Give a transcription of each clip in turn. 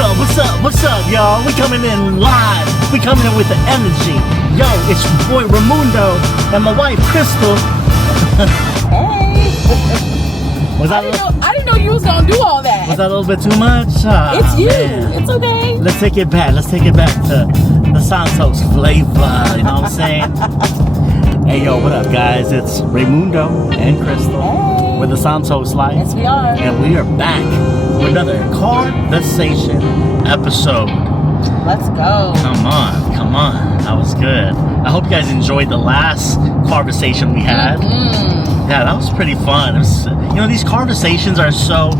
What's up, y'all? We coming in live. We coming in with the energy. Yo, it's your boy Reymundo and my wife Krystal. Hey. I didn't know you was gonna do all that. Was that a little bit too much? It's you. Man. It's okay. Let's take it back to the Santos flavor. You know what I'm saying? Hey, yo, what up, guys? It's Reymundo and Krystal. Hey. We're the Santos Life. Yes, we are. And we are back with another Carversation episode. Let's go. Come on. That was good. I hope you guys enjoyed the last conversation we had. Mm-hmm. Yeah, that was pretty fun. It was, these conversations are so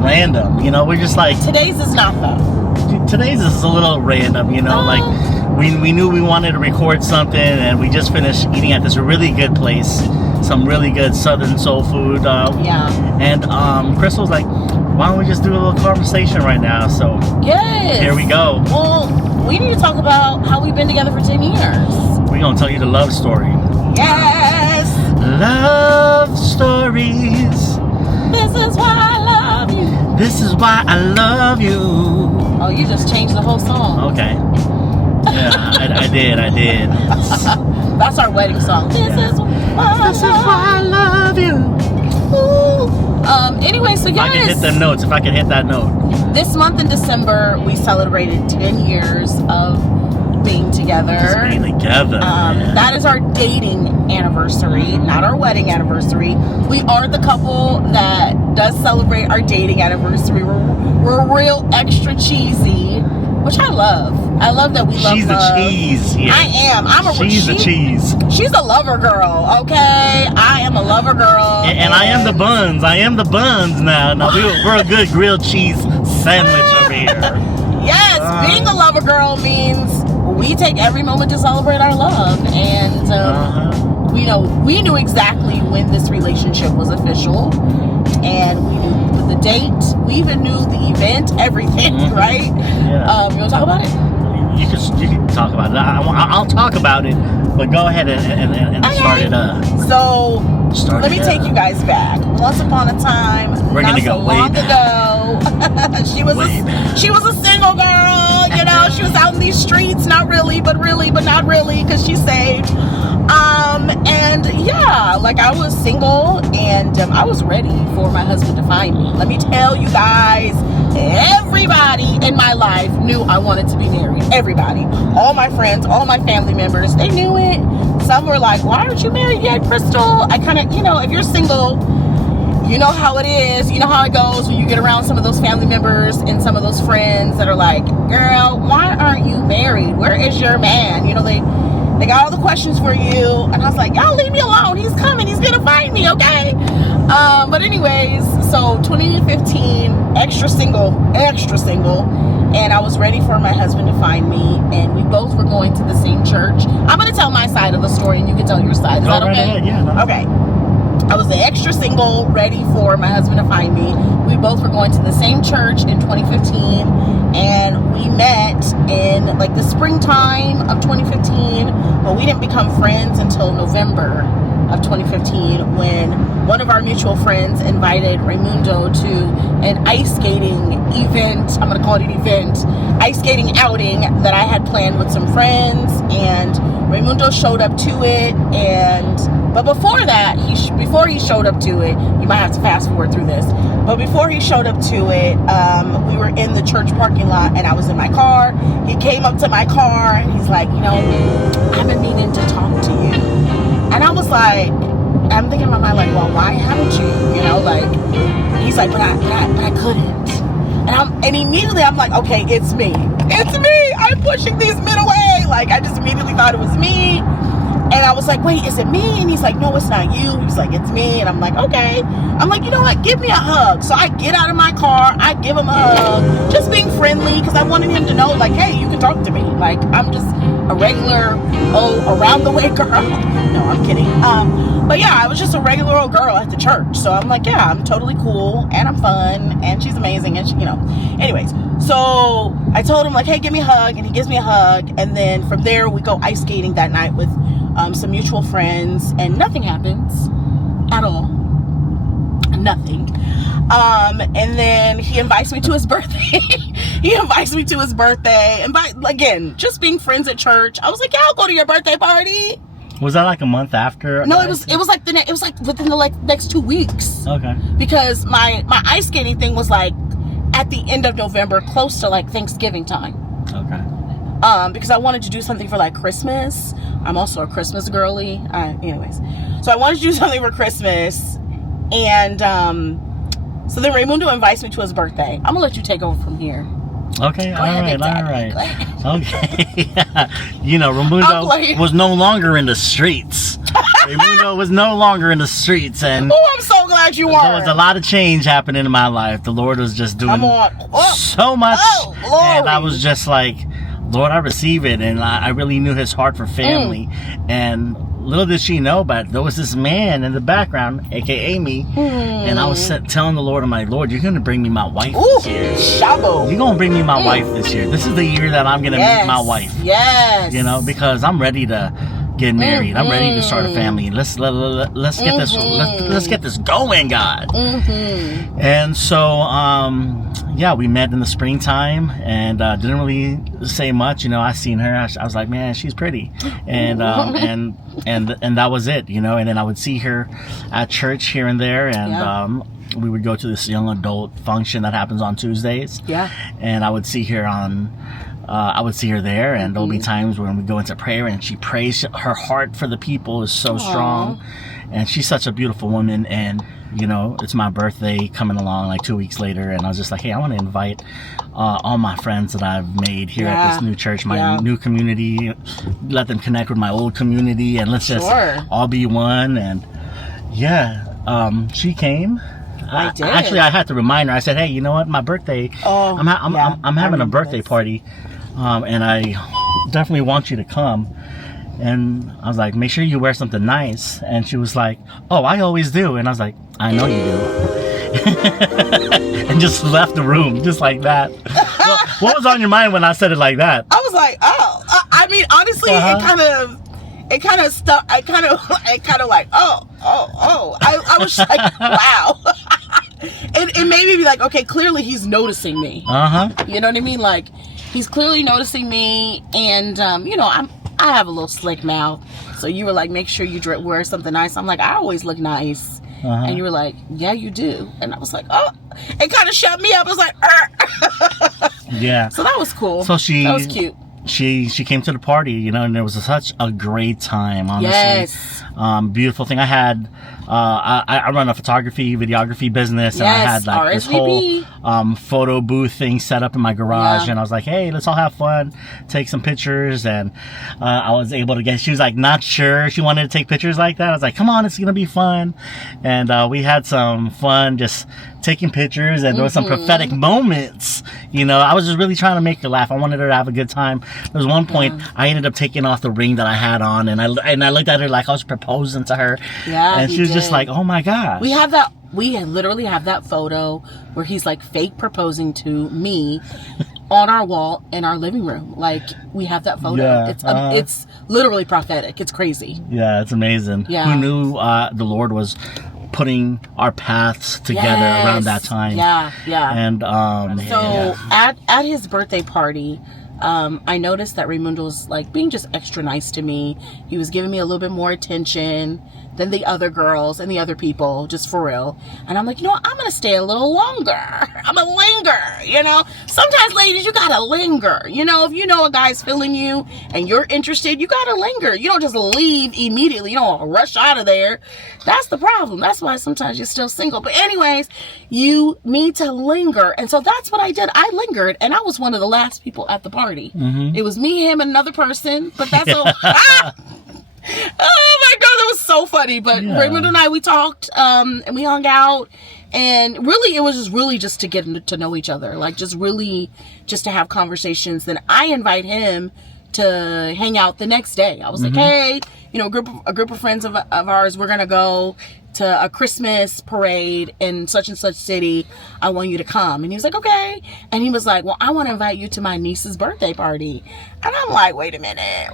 random. We're just like... Today's is not though. Today's is a little random, like we knew we wanted to record something and we just finished eating at this really good place. Some really good Southern soul food. And Krystal's like, why don't we just do a little conversation right now? So yes, here we go. Well, we need to talk about how we've been together for 10 years. We're going to tell you the love story. Yes. Love stories. This is why I love you. This is why I love you. Oh, you just changed the whole song. Okay. Yeah, I did. That's our wedding song. This is why I love you. Ooh. Anyway, so If I could hit the notes, if I could hit that note. This month in December, we celebrated 10 years of being together. Just being together. That is our dating anniversary, not our wedding anniversary. We are the couple that does celebrate our dating anniversary. We're real extra cheesy, which I love. I love that we love She's love. the cheese. Yeah. I am. She's the cheese. She's a lover girl, okay? I am a lover girl. And I am the buns. I am the buns now. No, we're a good grilled cheese sandwich over here. Yes, being a lover girl means we take every moment to celebrate our love. And we knew exactly when this relationship was official. And we knew the date. We even knew the event, everything, right? Yeah. You want to talk about it? You can talk about it. I'll talk about it, but go ahead and start it up. So let me take you guys back. Once upon a time, we're not gonna go so way long back. ago, she was a single girl. She was out in these streets, not really, but not really, because she's saved. And yeah, I was single and I was ready for my husband to find me. Let me tell you guys, everybody in my life knew I wanted to be married. Everybody, all my friends, all my family members, they knew it. Some were like, why aren't you married yet, Krystal? I kind of, if you're single, you know how it is. You know how it goes when you get around some of those family members and some of those friends that are like, girl, why aren't you married? Where is your man? They got all the questions for you. And I was like, y'all leave me alone. He's coming. He's going to find me, okay? But anyways, so 2015, extra single. And I was ready for my husband to find me. And we both were going to the same church. I'm going to tell my side of the story and you can tell your side. Is that okay? Right ahead. Yeah, no. Okay. I was the extra single, ready for my husband to find me. We both were going to the same church in 2015, and we met in the springtime of 2015, but we didn't become friends until November of 2015 when one of our mutual friends invited Reymundo to an ice skating event. I'm going to call it an event, ice skating outing that I had planned with some friends, and Reymundo showed up to it. But before that, before he showed up to it, you might have to fast forward through this. But before he showed up to it, we were in the church parking lot, and I was in my car. He came up to my car, and he's like, I've been meaning to talk to you. And I was like, I'm thinking in my mind, well, why haven't you? He's like, but I couldn't. And immediately I'm like, okay, it's me. It's me. I'm pushing these men away. I just immediately thought it was me. And I was like, wait, is it me? And he's like, no, it's not you. He's like, it's me. And I'm like, okay. I'm like, you know what? Give me a hug. So I get out of my car. I give him a hug. Just being friendly because I wanted him to know, hey, you can talk to me. I'm just a regular, around the way girl. No, I'm kidding. But yeah, I was just a regular old girl at the church. So I'm like, yeah, I'm totally cool. And I'm fun. And she's amazing. And she, anyways. So I told him hey, give me a hug. And he gives me a hug. And then from there, we go ice skating that night with some mutual friends, and nothing happens at all. Nothing. And then he invites me to his birthday. He invites me to his birthday. And again, just being friends at church, I was like, yeah, I'll go to your birthday party. Was that like a month after? No, it was like within the next 2 weeks. Okay. Because my ice skating thing was like at the end of November, close to like Thanksgiving time. Okay. Because I wanted to do something for like Christmas. I'm also a Christmas girly. Anyways, so I wanted to do something for Christmas, and so then Reymundo invites me to his birthday. I'm gonna let you take over from here. Okay, all right. Okay. You know, Reymundo was no longer in the streets. Reymundo was no longer in the streets, and I'm so glad you are. There was a lot of change happening in my life. The Lord was just doing so much, and I was just like, Lord, I receive it, and I really knew His heart for family. And little did she know, but there was this man in the background, aka me, and I was telling the Lord, I'm like, Lord, you're gonna bring me my wife this year. You're gonna bring me my wife this year. This is the year that I'm gonna meet my wife. Yes. You know, because I'm ready to get married. I'm ready to start a family. Let's get this going, God. And so yeah, we met in the springtime, and didn't really say much. You know, I seen her. I was like, man, she's pretty, and and that was it. You know, and then I would see her at church here and there, and we would go to this young adult function that happens on Tuesdays. Yeah, and I would see her there, and there'll be times when we go into prayer and she prays. Her heart for the people is so strong, and she's such a beautiful woman. And you know, it's my birthday coming along like 2 weeks later, and I was just like, hey, I want to invite all my friends that I've made here at this new church, my new community, let them connect with my old community, and let's just all be one. And she came. I did. Actually, I had to remind her. I said, hey, you know what, my birthday, I'm having a birthday party, and I definitely want you to come. And I was like, make sure you wear something nice. And she was like, oh, I always do. And I was like, I know you do. And just left the room just like that. Well, what was on your mind when I said it like that? I was like, oh, I mean, honestly, it kind of stuck. I kind of like, I was like, wow. It made me be like, okay, clearly he's noticing me. You know what I mean? Like, he's clearly noticing me, and you know, I have a little slick mouth, so you were like, make sure you wear something nice. I'm like, I always look nice. And you were like, yeah, you do. And I was like, oh, it kind of shut me up. I was like, yeah. So that was cool. So that was cute. She came to the party, you know, and it was such a great time, honestly. Yes. Beautiful thing. I had, I run a photography, videography business, and I had like this whole photo booth thing set up in my garage, and I was like, hey, let's all have fun, take some pictures, and I was able to she was like not sure she wanted to take pictures like that. I was like, come on, it's gonna be fun. And we had some fun just taking pictures, and there was some prophetic moments. You know, I was just really trying to make her laugh. I wanted her to have a good time. There was one point I ended up taking off the ring that I had on, and I looked at her like I was proposing to her. Yeah, and she was just like, oh my gosh. We literally have that photo where he's like fake proposing to me on our wall in our living room. Like, we have that photo. Yeah, it's literally prophetic. It's crazy. Yeah, it's amazing. Yeah. Who knew the Lord was putting our paths together around that time? Yeah. And at his birthday party, I noticed that Reymundo was like being just extra nice to me. He was giving me a little bit more attention than the other girls and the other people, just for real. And I'm like, you know what? I'm gonna stay a little longer. I'm gonna linger, you know? Sometimes, ladies, you gotta linger. You know, if you know a guy's feeling you and you're interested, you gotta linger. You don't just leave immediately. You don't rush out of there. That's the problem. That's why sometimes you're still single. But anyways, you need to linger. And so that's what I did. I lingered, and I was one of the last people at the party. It was me, him, and another person, but that's all. Oh my God, that was so funny. But Reymundo and I, we talked, and we hung out, and really, it was just to get to know each other, like just to have conversations. Then I invite him to hang out the next day. I was like, hey, you know, a group of friends of ours, we're gonna go to a Christmas parade in such and such city. I want you to come. And he was like, okay. And he was like, well, I want to invite you to my niece's birthday party. And I'm like, wait a minute.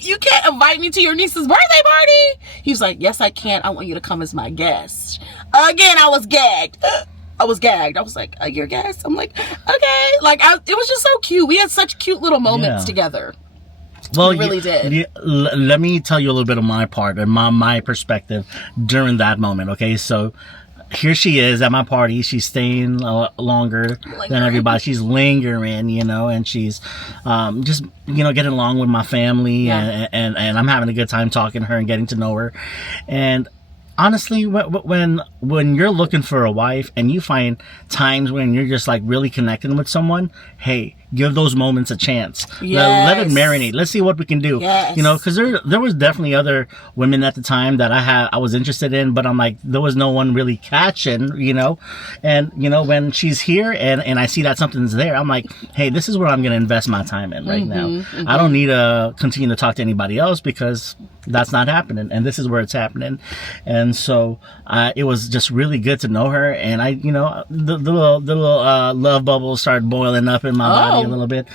You can't invite me to your niece's birthday party? He was like, yes, I can. I want you to come as my guest. Again, I was gagged. I was like, you're a guest? I'm like, okay. Like, it was just so cute. We had such cute little moments together. Well, we really did. Let me tell you a little bit of my part and my perspective during that moment. Okay, so here she is at my party. She's staying longer than everybody. She's lingering, you know, and she's just, you know, getting along with my family, and I'm having a good time talking to her and getting to know her. And honestly, when you're looking for a wife and you find times when you're just like really connecting with someone, hey, give those moments a chance. Let it marinate. Let's see what we can do. You know, because there was definitely other women at the time that I was interested in, but I'm like, there was no one really catching, you know. And you know, when she's here and I see that something's there, I'm like, hey, this is where I'm gonna invest my time in right now. I don't need to continue to talk to anybody else because that's not happening, and this is where it's happening. And so it was just really good to know her, and I, you know, the little love bubbles started boiling up in my body a little bit.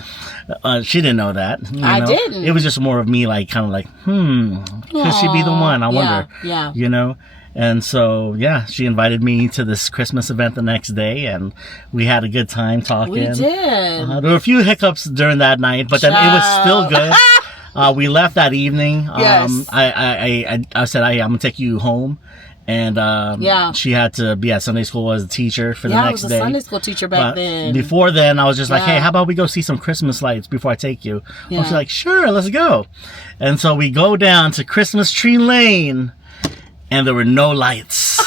She didn't know that. I didn't. It was just more of me, like, kind of like, could she be the one? I wonder. Yeah. You know. And so, yeah, she invited me to this Christmas event the next day, and we had a good time talking. We did. There were a few hiccups during that night, but then it was still good. We left that evening. I said, I'm going to take you home. And she had to be at Sunday school as a teacher for the next day. I was a Sunday school teacher back then. Before then, I was just like, hey, how about we go see some Christmas lights before I take you? Yeah. She's like, sure, let's go. And so we go down to Christmas Tree Lane, and there were no lights.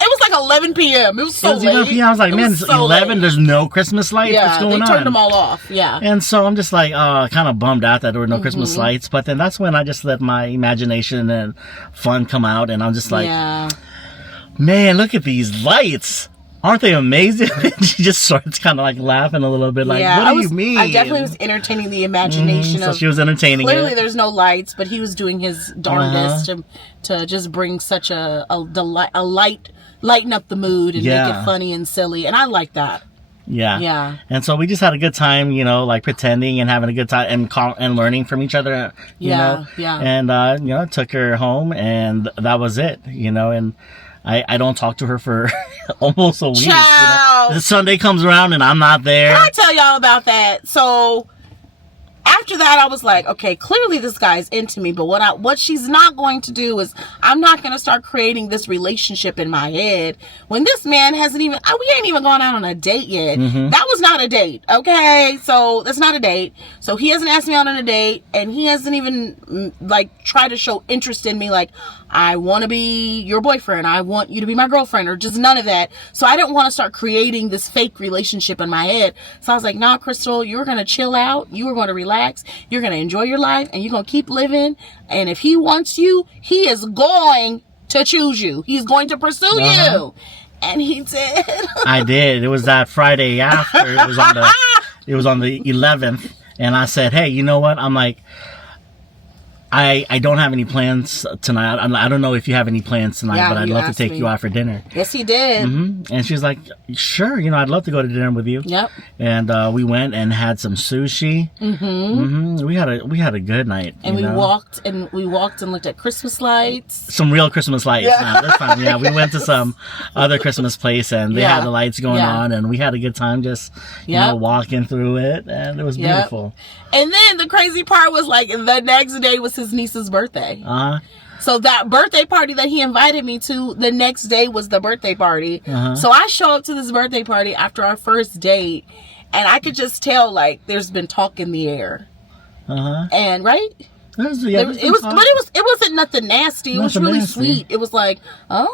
It was like 11 p.m. It was so late. 11 p.m. I was like, man, it's 11. Late. There's no Christmas lights. What's going on? They turned them all off. Yeah. And so I'm just like, kind of bummed out that there were no Christmas lights. But then that's when I just let my imagination and fun come out, and I'm just like, man, look at these lights. Aren't they amazing? She just starts kind of like laughing a little bit, like, what do you mean? I definitely was entertaining the imagination so she was entertaining clearly there's no lights, but he was doing his darndest to just bring such a lighten up the mood and make it funny and silly, and I like that. Yeah. And so we just had a good time, you know, like pretending and having a good time and learning from each other, you know. And you know, took her home, and that was it, you know. And I don't talk to her for almost a week. You know? The Sunday comes around and I'm not there. Can I tell y'all about that? So after that, I was like, okay, clearly this guy's into me, but what she's not going to do is, I'm not going to start creating this relationship in my head when this man hasn't even, we ain't even gone out on a date yet. That was not a date, okay? So that's not a date. So he hasn't asked me out on a date, and he hasn't even like tried to show interest in me, like, I want to be your boyfriend, I want you to be my girlfriend, or just none of that. So I didn't want to start creating this fake relationship in my head. So I was like, nah, Krystal, you're going to chill out, you are going to relax, you're going to enjoy your life, and you're going to keep living. And if he wants you, he is going to choose you. He's going to pursue you. And he did. I did. It was that Friday after. It was on the 11th. And I said, hey, you know what? I'm like, I don't have any plans tonight. I don't know if you have any plans tonight, but I'd love to take you out for dinner. Yes, he did. And she's like, sure, you know, I'd love to go to dinner with you. Yep. And we went and had some sushi. We had a good night. And we walked and looked at Christmas lights. Some real Christmas lights. Yeah. That's fine. Yeah, we went to some other Christmas place, and they had the lights going on, and we had a good time just you know, walking through it, and it was beautiful. And then the crazy part was, like, the next day was his niece's birthday. So that birthday party that he invited me to, the next day was the birthday party. So I show up to this birthday party after our first date, and I could just tell, like, there's been talk in the air. And it wasn't nothing nasty. It was really sweet. It was like, I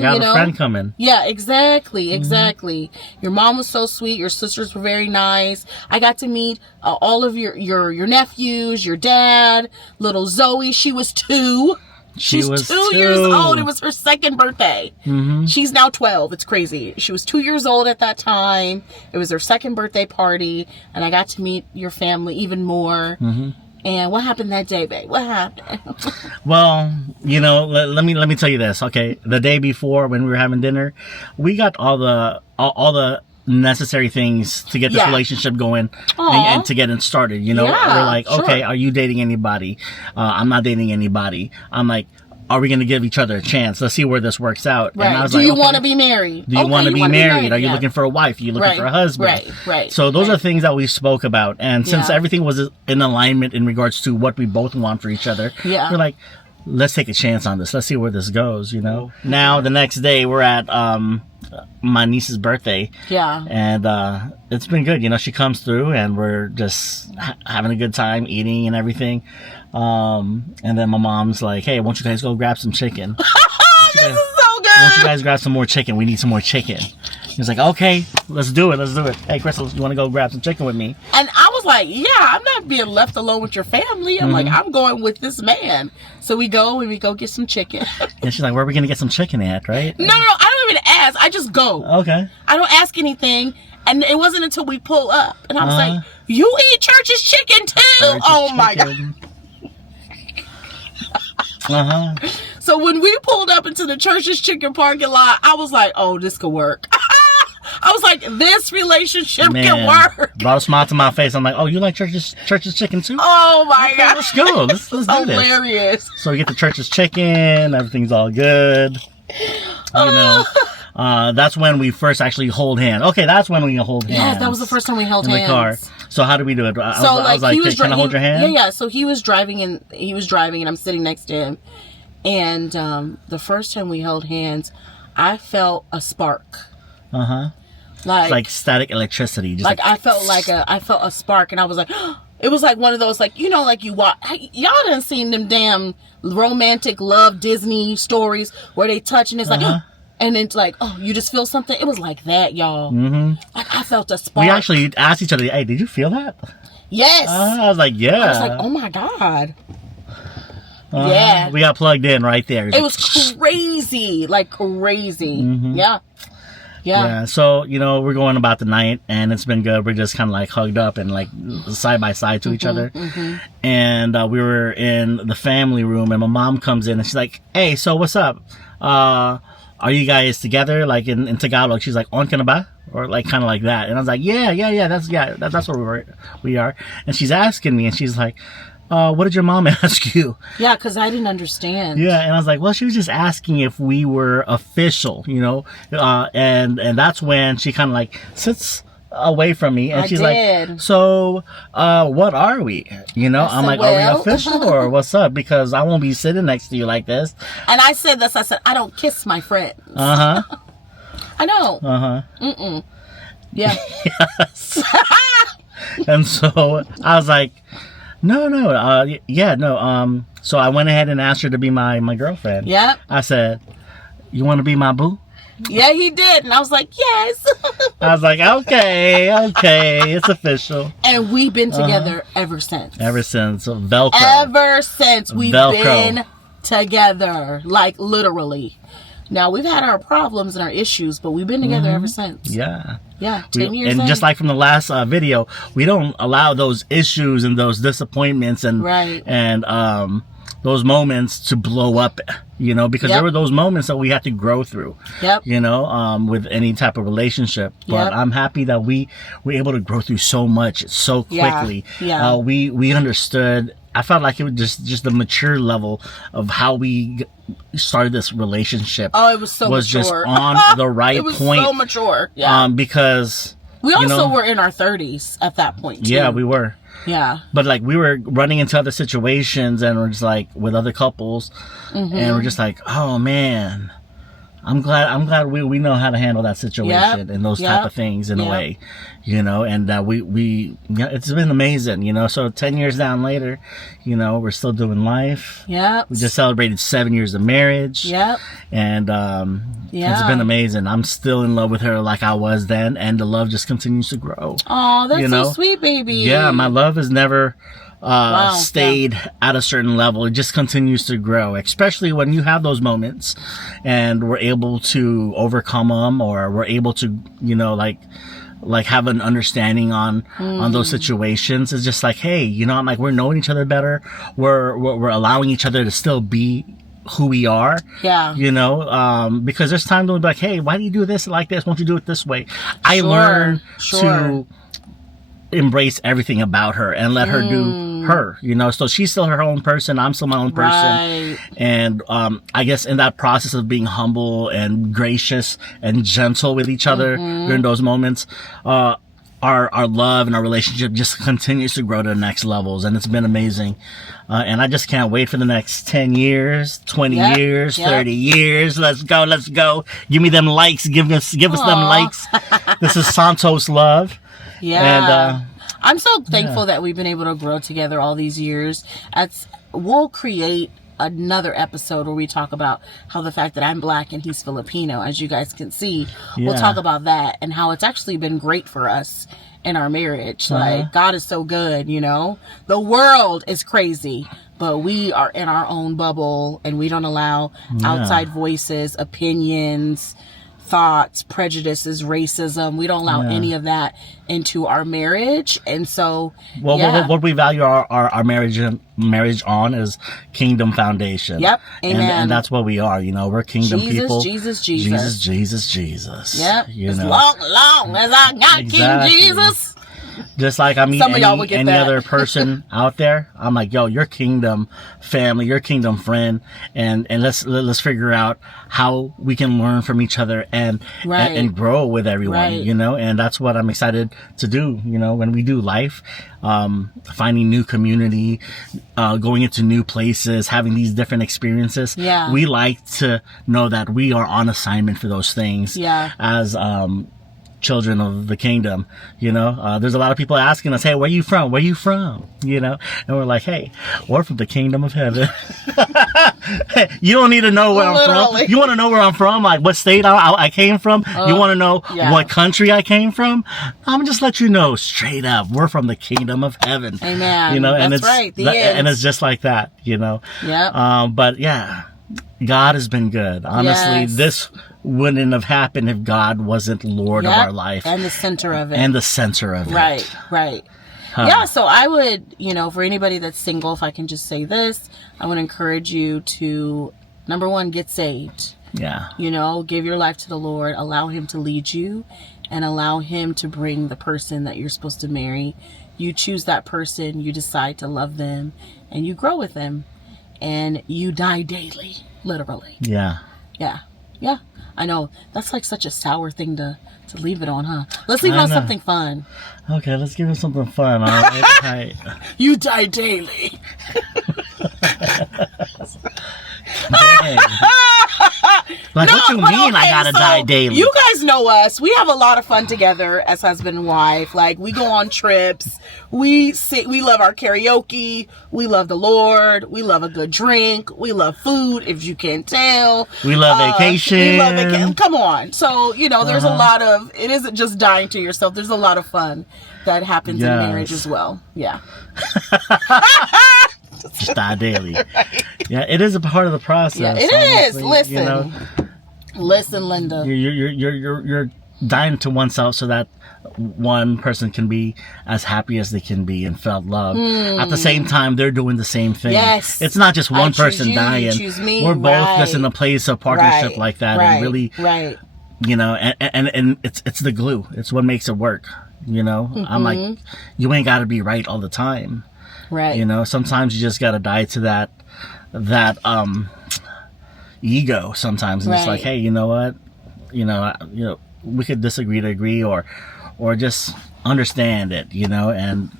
got a friend coming. Yeah, exactly. Your mom was so sweet. Your sisters were very nice. I got to meet all of your nephews, your dad, little Zoe. She was 2. She's 2 years old. It was her second birthday. She's now 12. It's crazy. She was 2 years old at that time. It was her second birthday party, and I got to meet your family even more. And what happened that day, babe? What happened? Well, you know, let me tell you this, okay? The day before, when we were having dinner, we got all the necessary things to get this relationship going and to get it started. You know, we're like, okay, are you dating anybody? I'm not dating anybody. I'm like, are we going to give each other a chance? Let's see where this works out. Right. And I was Do like, you okay, want to be married? Do you want to be married? Are you Yeah. looking for a wife? Are you looking for a husband? Right. So those are things that we spoke about. And since Yeah. everything was in alignment in regards to what we both want for each other, Yeah. we're like, let's take a chance on this. Let's see where this goes, you know? Now, the next day, we're at my niece's birthday. Yeah. And it's been good. You know, she comes through and we're just having a good time eating and everything. And then my mom's like, hey, won't you guys go grab some chicken? This is so good. Won't you guys grab some more chicken? We need some more chicken. He was like, okay, let's do it. Hey, Krystal, you want to go grab some chicken with me? And I was like, yeah, I'm not being left alone with your family. I'm like, I'm going with this man. So we go get some chicken. And she's like, where are we going to get some chicken at, right? No, I don't even ask. I just go. Okay. I don't ask anything. And it wasn't until we pull up. And I was like, you eat Church's chicken too? My God. So when we pulled up into the Church's chicken parking lot, I was like, oh, this could work. I was like, this relationship can work. Brought a smile to my face. I'm like, oh, you like Church's chicken too? Oh my God. Let's go. Let's do this. Hilarious. So we get the Church's chicken. Everything's all good. You know. That's when we first actually hold hands. Okay, that's when we hold hands. Yes, that was the first time we held hands. In the car. So how did we do it? I was like, can I hold your hand? Yeah. So he was driving and I'm sitting next to him. And the first time we held hands, I felt a spark. Like static electricity. Just I felt a spark, and I was like, it was like one of those, like, you know, like you watch, y'all done seen them damn romantic love Disney stories where they touch and it's like, and it's like, oh, you just feel something. It was like that, y'all. Like I felt a spark. We actually asked each other, hey, did you feel that? Yes. I was like, yeah. I was like, oh my God. Yeah. We got plugged in right there. It was crazy. Like crazy. Yeah. So, you know, we're going about the night and it's been good. We're just kind of like hugged up and like side by side to each other. And we were in the family room and my mom comes in and she's like, hey, so what's up? Are you guys together? Like in Tagalog, she's like, on ka na ba? Or like kind of like that. And I was like, yeah. That's where we are. And she's asking me and she's like, what did your mom ask you? Yeah, because I didn't understand. Yeah, and I was like, well, she was just asking if we were official, you know? And that's when she kind of like sits away from me and she's like, so what are we? You know, I'm like, are we official or what's up? Because I won't be sitting next to you like this. And I said this, I said, I don't kiss my friends. I know. Yeah. Yes. And so I was like, no. So I went ahead and asked her to be my girlfriend. Yep. I said, you want to be my boo? Yeah, he did. And I was like, yes. I was like, okay, it's official. And we've been together ever since. Ever since. Velcro. Ever since we've been together. Like, literally. Now, we've had our problems and our issues, but we've been together ever since. Yeah. Yeah, 10 years And in. just like from the last video, we don't allow those issues and those disappointments and those moments to blow up, you know, because there were those moments that we had to grow through, you know, with any type of relationship. But I'm happy that we were able to grow through so much so quickly. We understood. I felt like it was just the mature level of how we started this relationship. Oh, it was so mature. Just on the right point. It was so mature. Yeah. Because we also were in our 30s at that point, too. Yeah, we were. Yeah. But like we were running into other situations and we're just like with other couples and we're just like, oh man, I'm glad we know how to handle that situation and those type of things in a way, you know, and we it's been amazing, you know. So 10 years down later, you know, we're still doing life. Yeah. We just celebrated 7 years of marriage. Yep. And it's been amazing. I'm still in love with her like I was then, and the love just continues to grow. Oh, that's so sweet, baby. Yeah, my love has never stayed at a certain level. It just continues to grow, especially when you have those moments and we're able to overcome them, or we're able to, you know, like have an understanding on those situations. It's just like, hey, you know, I'm like, we're knowing each other better. We're allowing each other to still be who we are. Yeah. You know, because there's times when we'll be like, hey, why do you do this like this? Won't you do it this way? I learned to embrace everything about her and let her do her, you know. So she's still her own person. I'm still my own person. Right. And I guess in that process of being humble and gracious and gentle with each other during those moments, our love and our relationship just continues to grow to the next levels. And it's been amazing. And I just can't wait for the next 10 years, 20 years, 30 years. Let's go. Let's go. Give me them likes. Give us them likes. This is Santos love. Yeah. And, I'm so thankful that we've been able to grow together all these years. We'll create another episode where we talk about how the fact that I'm Black and he's Filipino, as you guys can see, we'll talk about that and how it's actually been great for us in our marriage. Like, God is so good, you know. The world is crazy, but we are in our own bubble and we don't allow outside voices, opinions, thoughts, prejudices, racism. We don't allow any of that into our marriage. And so what we value our marriage on is kingdom foundation. Yep. Amen. And that's what we are, you know. We're kingdom people. Jesus. Yep. As long as I got King Jesus. Just like I meet any other person out there, I'm like, yo, your kingdom family, your kingdom friend, and let's figure out how we can learn from each other and grow with everyone, you know. And that's what I'm excited to do, you know, when we do life, finding new community, going into new places, having these different experiences. Yeah, we like to know that we are on assignment for those things. Yeah, as children of the kingdom, you know. There's a lot of people asking us, hey, where you from, you know, and we're like, hey, we're from the kingdom of heaven. You don't need to know where I'm from. You want to know where I'm from, like what state I came from? You want to know what country I came from? I'm just let you know straight up, we're from the kingdom of heaven. Amen. You know, and it's just like that, you know. Yeah. But yeah, God has been good. Honestly, this wouldn't have happened if God wasn't Lord of our life. And the center of it. Right. Yeah, so I would, you know, for anybody that's single, if I can just say this, I would encourage you to, number one, get saved. Yeah. You know, give your life to the Lord, allow him to lead you, and allow him to bring the person that you're supposed to marry. You choose that person, you decide to love them, and you grow with them, and you die daily, literally. Yeah. I know, that's like such a sour thing to leave it on, huh? Let's leave it on something fun. Okay, let's give it something fun. All right. You die daily. Like, what you mean I gotta die daily? You guys know us. We have a lot of fun together as husband and wife. Like, we go on trips. We love our karaoke. We love the Lord. We love a good drink. We love food, if you can't tell. We love vacation. Come on. So, you know, there's a lot of, it isn't just dying to yourself. There's a lot of fun that happens in marriage as well. Yeah. Just die daily. Yeah, it is a part of the process. Yeah, it honestly, is. Listen, you know, listen, Linda. You're dying to oneself so that one person can be as happy as they can be and felt love. At the same time, they're doing the same thing. Yes, it's not just one person dying. You choose me. We're both just in a place of partnership like that, and really, you know, and it's the glue. It's what makes it work. You know, I'm like, you ain't got to be right all the time. Right. You know, sometimes you just got to die to that ego sometimes. And it's like, hey, you know what? You know, we could disagree to agree or just understand it, you know, and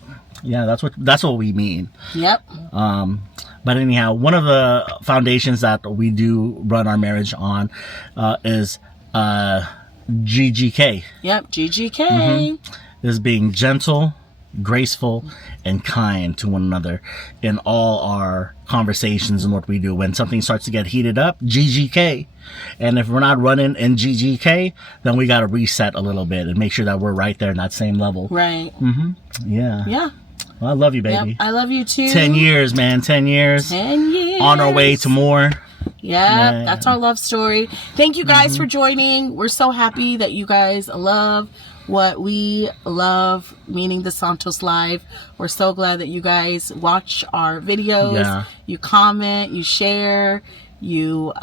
yeah, that's what we mean. Yep. But anyhow, one of the foundations that we do run our marriage on is GGK. Yep, GGK. Is being gentle, graceful, and kind to one another in all our conversations and what we do. When something starts to get heated up, GGK. And if we're not running in GGK, then we got to reset a little bit and make sure that we're right there in that same level. Right. Yeah. Yeah. Well, I love you, baby. Yep, I love you too. 10 years, man. 10 years. 10 years. On our way to more. Yeah, that's our love story. Thank you guys for joining. We're so happy that you guys love what we love, meaning the Santos Live. We're so glad that you guys watch our videos. Yeah. You comment, you share, you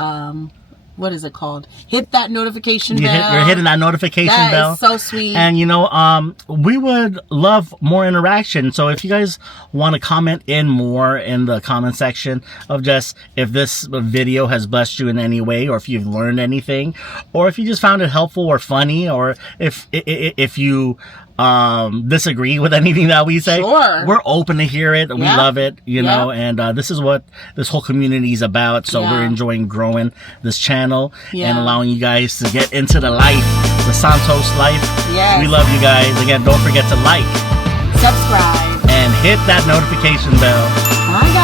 what is it called? Hit that notification bell. You're hitting that notification bell. That is so sweet. And we would love more interaction. So if you guys want to comment in more in the comment section of just if this video has blessed you in any way, or if you've learned anything, or if you just found it helpful or funny, or if you disagree with anything that we say, sure, we're open to hear it. We love it, you know, and this is what this whole community is about. So we're enjoying growing this channel and allowing you guys to get into the life, the Santos life. We love you guys. Again, don't forget to like, subscribe, and hit that notification bell. Bye, guys.